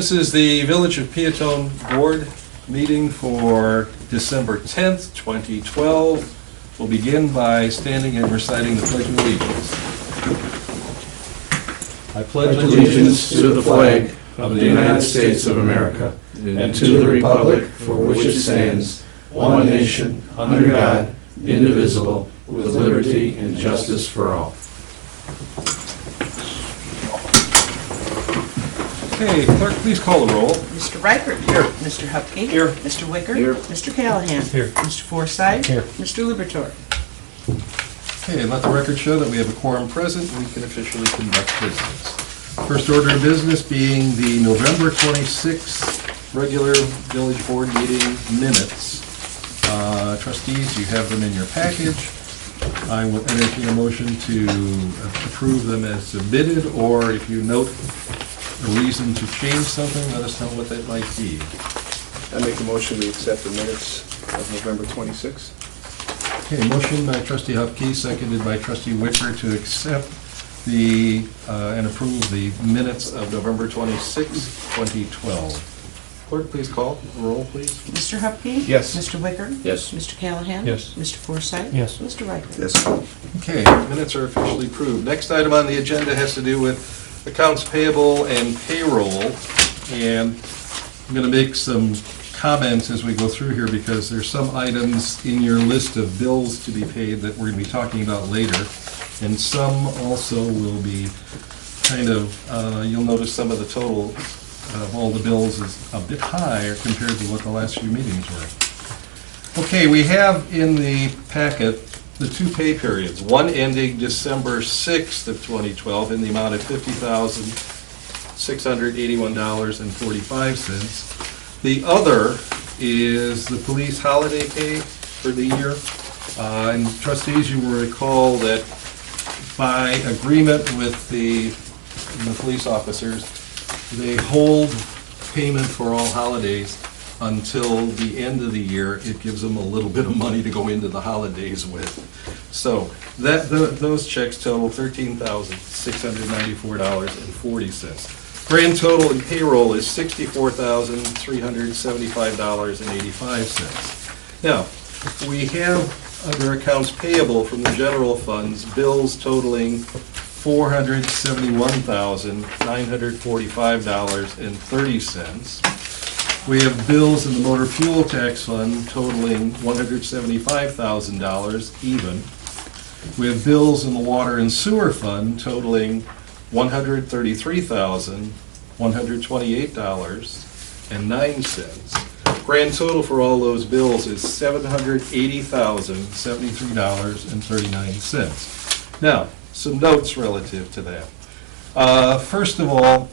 This is the Village of Peotone Board meeting for December 10th, 2012. We'll begin by standing and reciting the Pledge of Allegiance. I pledge allegiance to the flag of the United States of America and to the republic for which it stands, one nation, under God, indivisible, with liberty and justice for all. Okay, clerk, please call the roll. Mr. Reichert. Here. Mr. Hupkey. Here. Mr. Wicker. Here. Mr. Callahan. Here. Mr. Forsythe. Here. Mr. Liberatore. Okay, let the record show that we have a quorum present and we can officially conduct business. First order of business being the November 26th regular village board meeting minutes. Trustees, you have them in your package. I will entertain a motion to approve them as submitted, or if you note a reason to change something, let us know what that might be. I make a motion we accept the minutes of November 26th. Okay, motion by trustee Hupkey, seconded by trustee Wicker to accept the, and approve the minutes of November 26, 2012. Clerk, please call the roll, please. Mr. Hupkey. Yes. Mr. Wicker. Yes. Mr. Callahan. Yes. Mr. Forsythe. Yes. Mr. Reichert. Yes. Okay, minutes are officially approved. Next item on the agenda has to do with accounts payable and payroll. And I'm going to make some comments as we go through here because there's some items in your list of bills to be paid that we're going to be talking about later. And some also will be kind of, you'll notice some of the total of all the bills is a bit higher compared to what the last few meetings were. Okay, we have in the packet the two pay periods, one ending December 6th of 2012 in the amount of $50,681.45. The other is the police holiday pay for the year. And trustees, you will recall that by agreement with the police officers, they hold payment for all holidays until the end of the year. It gives them a little bit of money to go into the holidays with. So those checks total $13,694.40. Grand total in payroll is $64,375.85. Now, we have under accounts payable from the general funds bills totaling $471,945.30. We have bills in the motor fuel tax fund totaling $175,000 even. We have bills in the water and sewer fund totaling $133,128.09. Grand total for all those bills is $780,073.39. Now, some notes relative to that. First of all,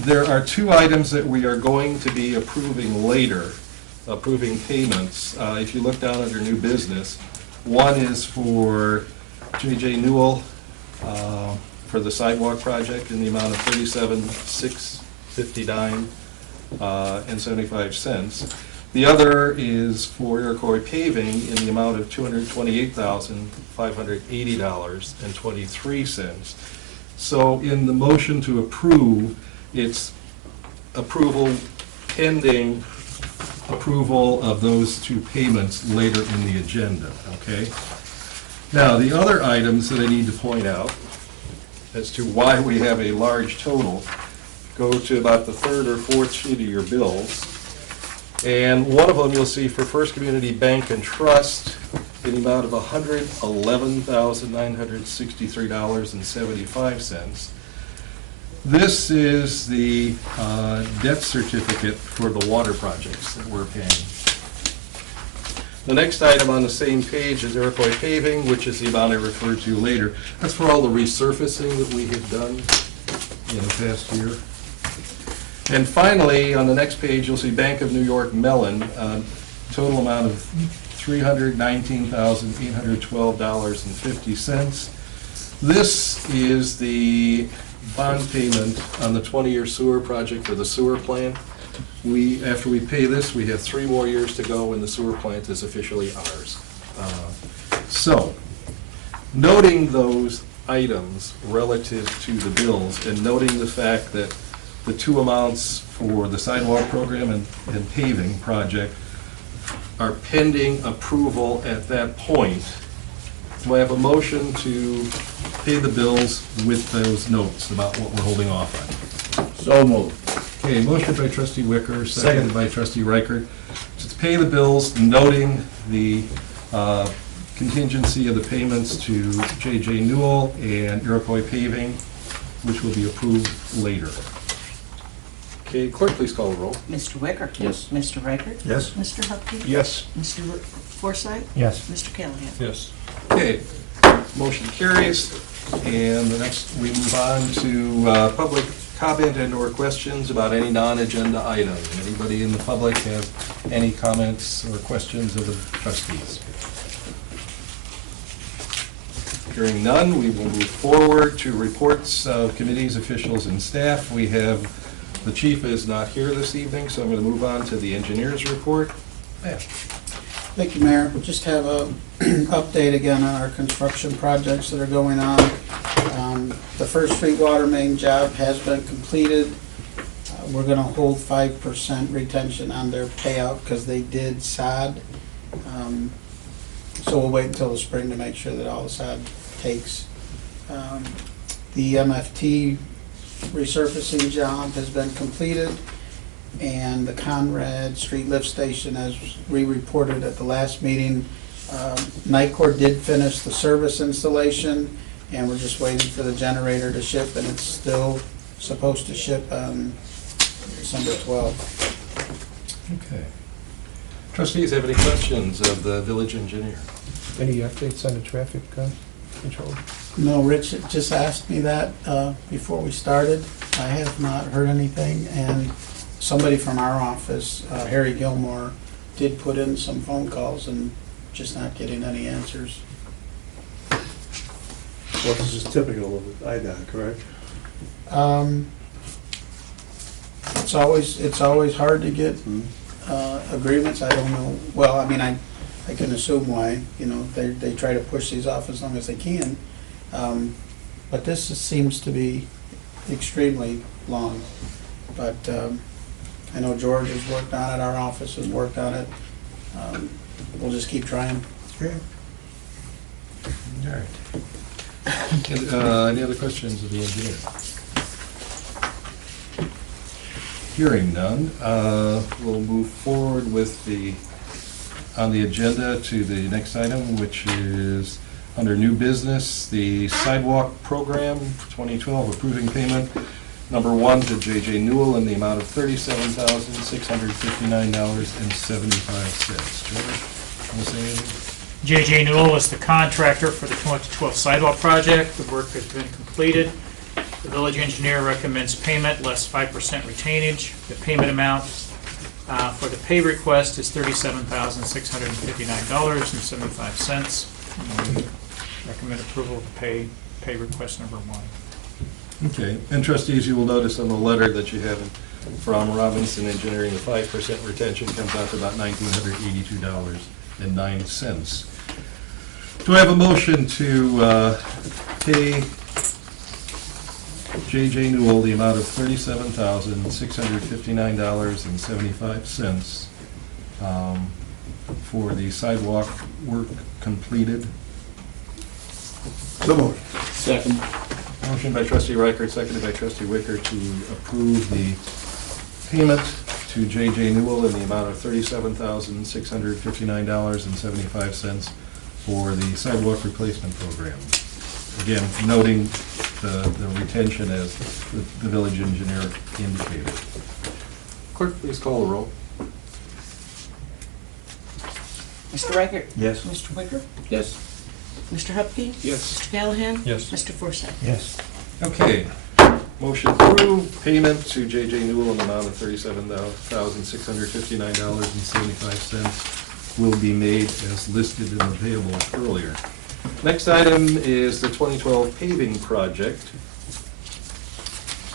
there are two items that we are going to be approving later, approving payments. If you look down under new business, one is for J.J. Newell for the sidewalk project in the amount of $37,659.75. The other is for Iroquois paving in the amount of $228,580.23. So in the motion to approve, it's approval pending approval of those two payments later in the agenda, okay? Now, the other items that I need to point out as to why we have a large total go to about the third or fourth sheet of your bills. And one of them you'll see for First Community Bank and Trust in the amount of $111,963.75. This is the debt certificate for the water projects that we're paying. The next item on the same page is Iroquois paving, which is the amount I referred to later. That's for all the resurfacing that we have done in the past year. And finally, on the next page, you'll see Bank of New York Mellon, total amount of $319,812.50. This is the bond payment on the 20-year sewer project for the sewer plant. After we pay this, we have 3 more years to go and the sewer plant is officially ours. So, noting those items relative to the bills and noting the fact that the two amounts for the sidewalk program and paving project are pending approval at that point. Do I have a motion to pay the bills with those notes about what we're holding off on? So moved. Okay, motion by trustee Wicker, seconded by trustee Reichert, to pay the bills, noting the contingency of the payments to J.J. Newell and Iroquois Paving, which will be approved later. Okay, clerk, please call the roll. Mr. Wicker? Yes. Mr. Reichert? Yes. Mr. Hupkey? Yes. Mr. Forsythe? Yes. Mr. Callahan? Yes. Okay, motion carries, and the next, we move on to public comment and/or questions about any non-agenda item. Anybody in the public have any comments or questions of the trustees? Hearing none, we will move forward to reports of committees, officials, and staff. We have, the chief is not here this evening, so I'm going to move on to the engineer's report. Matt. Thank you, Mayor. We just have a update again on our construction projects that are going on. The First Street water main job has been completed. We're gonna hold 5% retention on their payout because they did sod. So we'll wait until the spring to make sure that all the sod takes. The MFT resurfacing job has been completed. And the Conrad Street Lift Station, as we reported at the last meeting, Nicor did finish the service installation, and we're just waiting for the generator to ship, and it's still supposed to ship on December 12th. Okay. Trustees, have any questions of the village engineer? Any updates on the traffic control? No, Rich just asked me that before we started. I have not heard anything, and somebody from our office, Harry Gilmore, did put in some phone calls and just not getting any answers. Well, this is typical of IDOT, correct? It's always hard to get agreements. I don't know, well, I mean, I can assume why, you know, they try to push these off as long as they can. But this seems to be extremely long. But I know George has worked on it, our office has worked on it. We'll just keep trying. Okay. All right. And, any other questions of the engineer? Hearing none, we'll move forward with on the agenda to the next item, which is under new business, the sidewalk program 2012 approving payment number 1 to J.J. Newell in the amount of $37,659.75. George, want to say anything? J.J. Newell is the contractor for the 2012 sidewalk project. The work has been completed. The village engineer recommends payment less 5% retainage. The payment amount for the pay request is $37,659.75. Recommend approval of the pay request number 1. Okay, and trustees, you will notice on the letter that you have from Robinson Engineering, the 5% retention comes out to about $1,982.09. Do I have a motion to pay J.J. Newell the amount of $37,659.75 for the sidewalk work completed? So moved. Second. Motion by trustee Reichert, seconded by trustee Wicker to approve the payment to J.J. Newell in the amount of $37,659.75 for the sidewalk replacement program. Again, noting the retention as the village engineer indicated. Clerk, please call the roll. Mr. Reichert? Yes. Mr. Wicker? Yes. Mr. Hupkey? Yes. Mr. Callahan? Yes. Mr. Forsythe? Yes. Okay, motion approved, payment to J.J. Newell in the amount of $37,659.75 will be made as listed in the payables earlier. Next item is the 2012 paving project.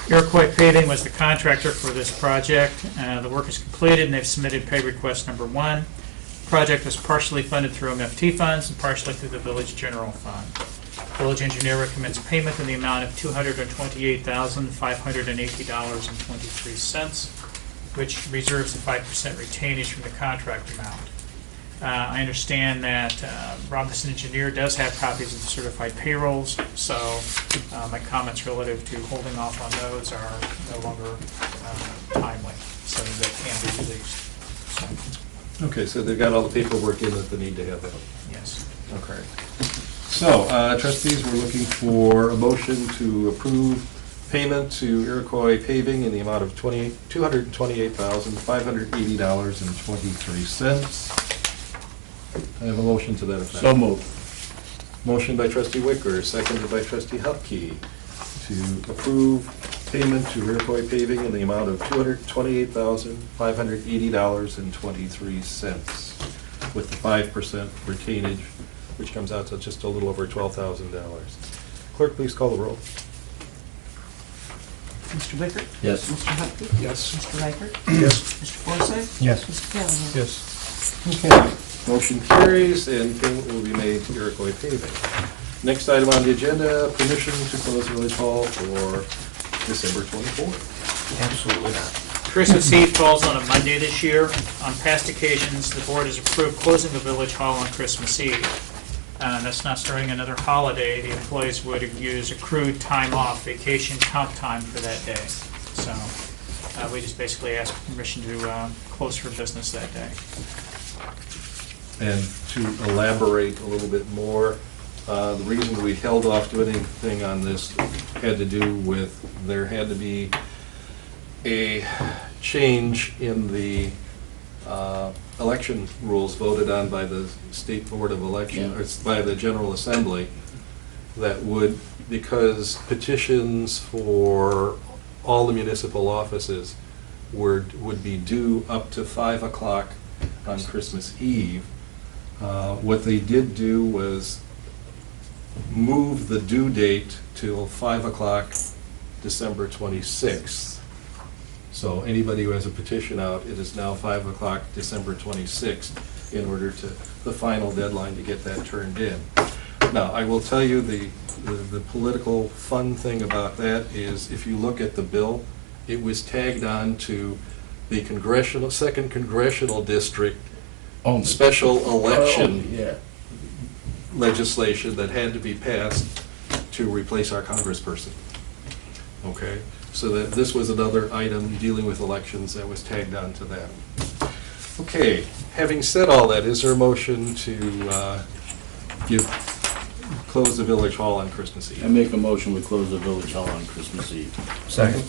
Iroquois Paving was the contractor for this project. The work is completed and they've submitted pay request number 1. The project was partially funded through MFT funds and partially through the village general fund. Village engineer recommends payment in the amount of $228,580.23, which reserves the 5% retainage from the contract amount. I understand that Robinson Engineer does have copies of the certified payrolls, so my comments relative to holding off on those are no longer timely, so they can be released. So, Okay, so they've got all the paperwork in that they need to have that. yes. Okay. So, trustees, we're looking for a motion to approve payment to Iroquois Paving in the amount of $228,580.23. I have a motion to that effect. So moved. Motion by trustee Wicker, seconded by trustee Hupkey, to approve payment to Iroquois Paving in the amount of $228,580.23 with the 5% retainage, which comes out to just a little over $12,000. Clerk, please call the roll. Mr. Wicker? Yes. Mr. Hupkey? Yes. Mr. Riker? Yes. Mr. Forsythe? Yes. Mr. Callahan? Yes. Okay. Motion carries and payment will be made to Iroquois Paving. Next item on the agenda, permission to close Village Hall for December 24th. Absolutely not. Christmas Eve falls on a Monday this year. On past occasions, the board has approved closing the Village Hall on Christmas Eve. That's not starting another holiday. The employees would use accrued time off, vacation comp time for that day. So we just basically ask permission to close for business that day. And to elaborate a little bit more, the reason we held off doing anything on this had to do with, there had to be a change in the election rules voted on by the State Board of Election, or by the General Assembly, that would, because petitions for all the municipal offices would be due up to 5 o'clock on Christmas Eve. What they did do was move the due date till 5 o'clock December 26th. So anybody who has a petition out, it is now 5 o'clock December 26th in order to, the final deadline to get that turned in. Now, I will tell you the political fun thing about that is if you look at the bill, it was tagged on to the second congressional district special election legislation that had to be passed to replace our congressperson. Okay, so that this was another item dealing with elections that was tagged on to that. Okay, having said all that, is there a motion to close the Village Hall on Christmas Eve? I make a motion, we close the Village Hall on Christmas Eve. Second.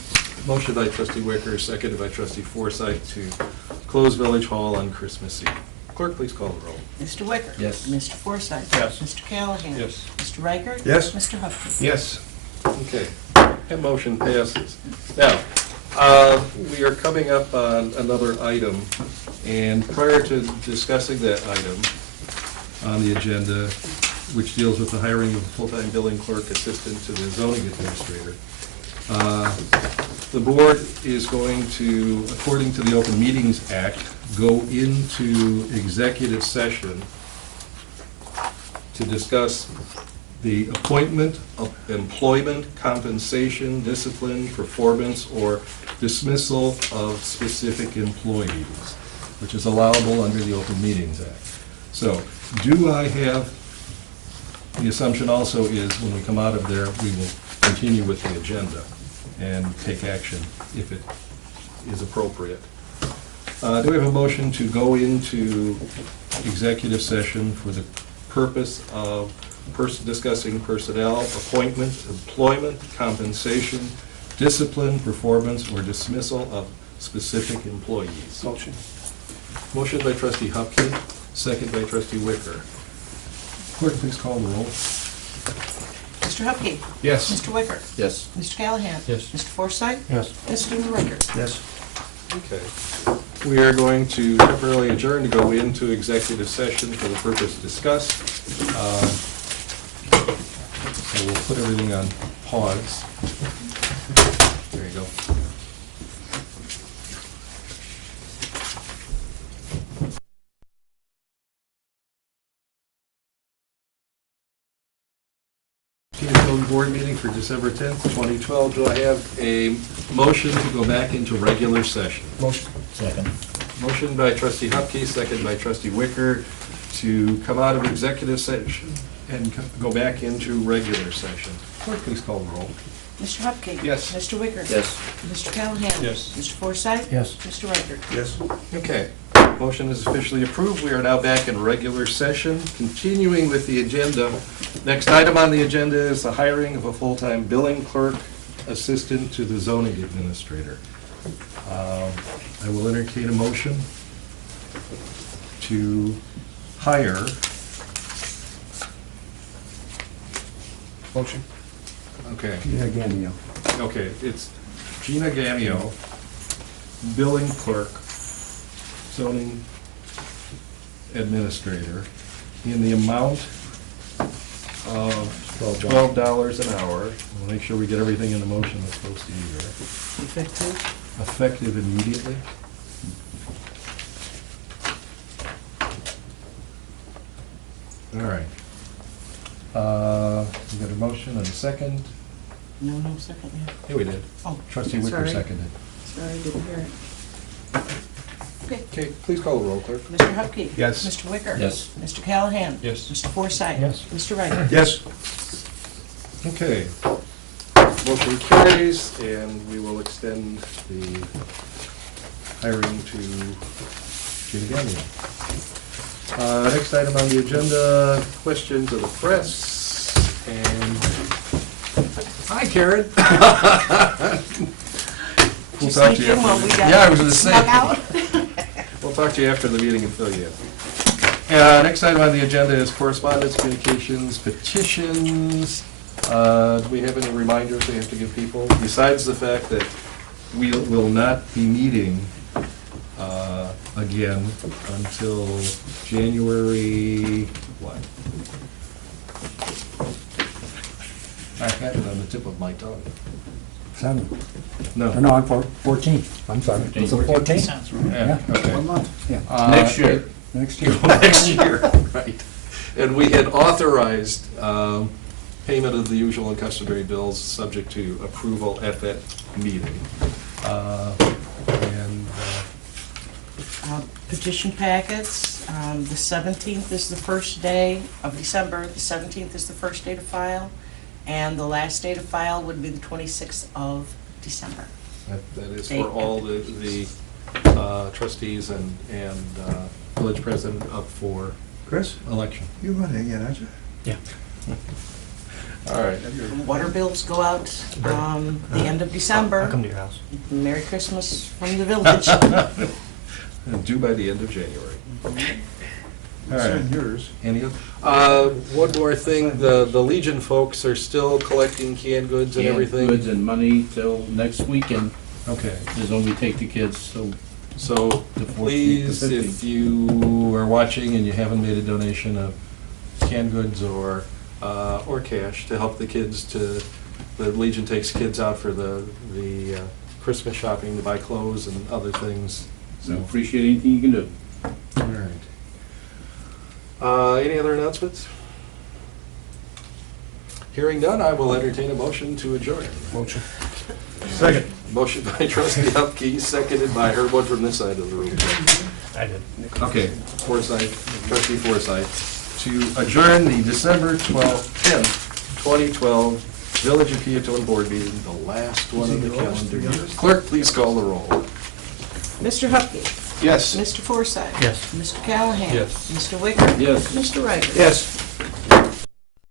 Motion by trustee Wicker, seconded by trustee Forsythe to close Village Hall on Christmas Eve. Clerk, please call the roll. Mr. Wicker? Yes. Mr. Forsythe? Yes. Mr. Callahan? Yes. Mr. Riker? Yes. Mr. Hupkey? Yes. Okay, that motion passes. Now, we are coming up on another item, and prior to discussing that item on the agenda, which deals with the hiring of a full-time billing clerk assistant to the zoning administrator, the board is going to, according to the Open Meetings Act, go into executive session to discuss the appointment, of employment, compensation, discipline, performance, or dismissal of specific employees, which is allowable under the Open Meetings Act. So, do I have, the assumption also is when we come out of there, we will continue with the agenda and take action if it is appropriate. Do we have a motion to go into executive session for the purpose of discussing personnel, appointment, employment, compensation, discipline, performance, or dismissal of specific employees? Motion. Motion by trustee Hupkey, second by trustee Wicker. Clerk, please call the roll. Mr. Hupkey? Yes. Mr. Wicker? Yes. Mr. Callahan? Yes. Mr. Forsythe? Yes. Mr. Riker? Yes. Okay. We are going to temporarily adjourn to go into executive session for the purpose discussed. So we'll put everything on pause. There you go. Peotone Board meeting for December 10th, 2012. Do I have a motion to go back into regular session? Motion. Second. Motion by trustee Hupkey, second by trustee Wicker, to come out of executive session and go back into regular session. Clerk, please call the roll. Mr. Hupkey. Yes. Mr. Wicker. Yes. Mr. Callahan. Yes. Mr. Forsythe. Yes. Mr. Riker. Yes. Okay, motion is officially approved. We are now back in regular session. Continuing with the agenda, next item on the agenda is the hiring of a full-time billing clerk assistant to the zoning administrator. I will entertain a motion to hire. Motion. Okay. Yeah, again, Okay, it's Gina Gamio, billing clerk, zoning administrator, in the amount of $12 an hour. We'll make sure we get everything in the motion that's supposed to be there. Effective. Effective immediately. All right. We got a motion and a second. No, second yet. Yeah, we did. Oh, Trustee Wicker sorry. seconded. Sorry, didn't hear it. Okay. Okay, please call the roll, clerk. Mr. Hupkey. Yes. Mr. Wicker. Yes. Mr. Callahan. Yes. Mr. Forsythe. Yes. Mr. Riker. Yes. Okay. Motion carries, and we will extend the hiring to Gina Gagnon. Next item on the agenda, questions of the press, and, hi Karen. We'll Just talk to you sneak in while after. we got Yeah, I was gonna say. snuck out. We'll talk to you after the meeting and fill you in. Next item on the agenda is correspondence, communications, petitions. Do we have any reminders we have to give people? Besides the fact that we will not be meeting again until January, what? I had it on the tip of my tongue. 7. No. No, I'm 14. I'm sorry. It's the 14th? Sounds right. Yeah, okay. 1 month, yeah. Next year. Next year. Next year, right. And we had authorized payment of the usual and customary bills, subject to approval at that meeting. And Petition packets, the 17th is the first day of December, the 17th is the first day to file, and the last day to file would be the 26th of December. that is for all the trustees and village president up for Chris, election. you running again, aren't you? Yeah. All right. Water bills go out the end of December. I'll come to your house. Merry Christmas from the village. And due by the end of January. All right. Sign yours. Any other? One more thing, the Legion folks are still collecting canned goods and everything? Goods and money till next weekend Okay, is when we take the kids, so so The 14th, please, the 15th. if you are watching and you haven't made a donation of canned goods or cash to help the kids the Legion takes kids out for the Christmas shopping to buy clothes and other things, we so. appreciate anything you can do. All right. Any other announcements? Hearing none, I will entertain a motion to adjourn. Motion. Second. Motion by trustee Hupkey, seconded by Herb from this side of the room. I did. Okay, Forsythe, trustee Forsythe, to adjourn the December 10th, 2012 Village of Peotone Board meeting, the last one of the calendar year. Clerk, please call the roll. Mr. Hupkey. Yes. Mr. Forsythe. Yes. Mr. Callahan. Yes. Mr. Wicker. Yes. Mr. Riker. Yes.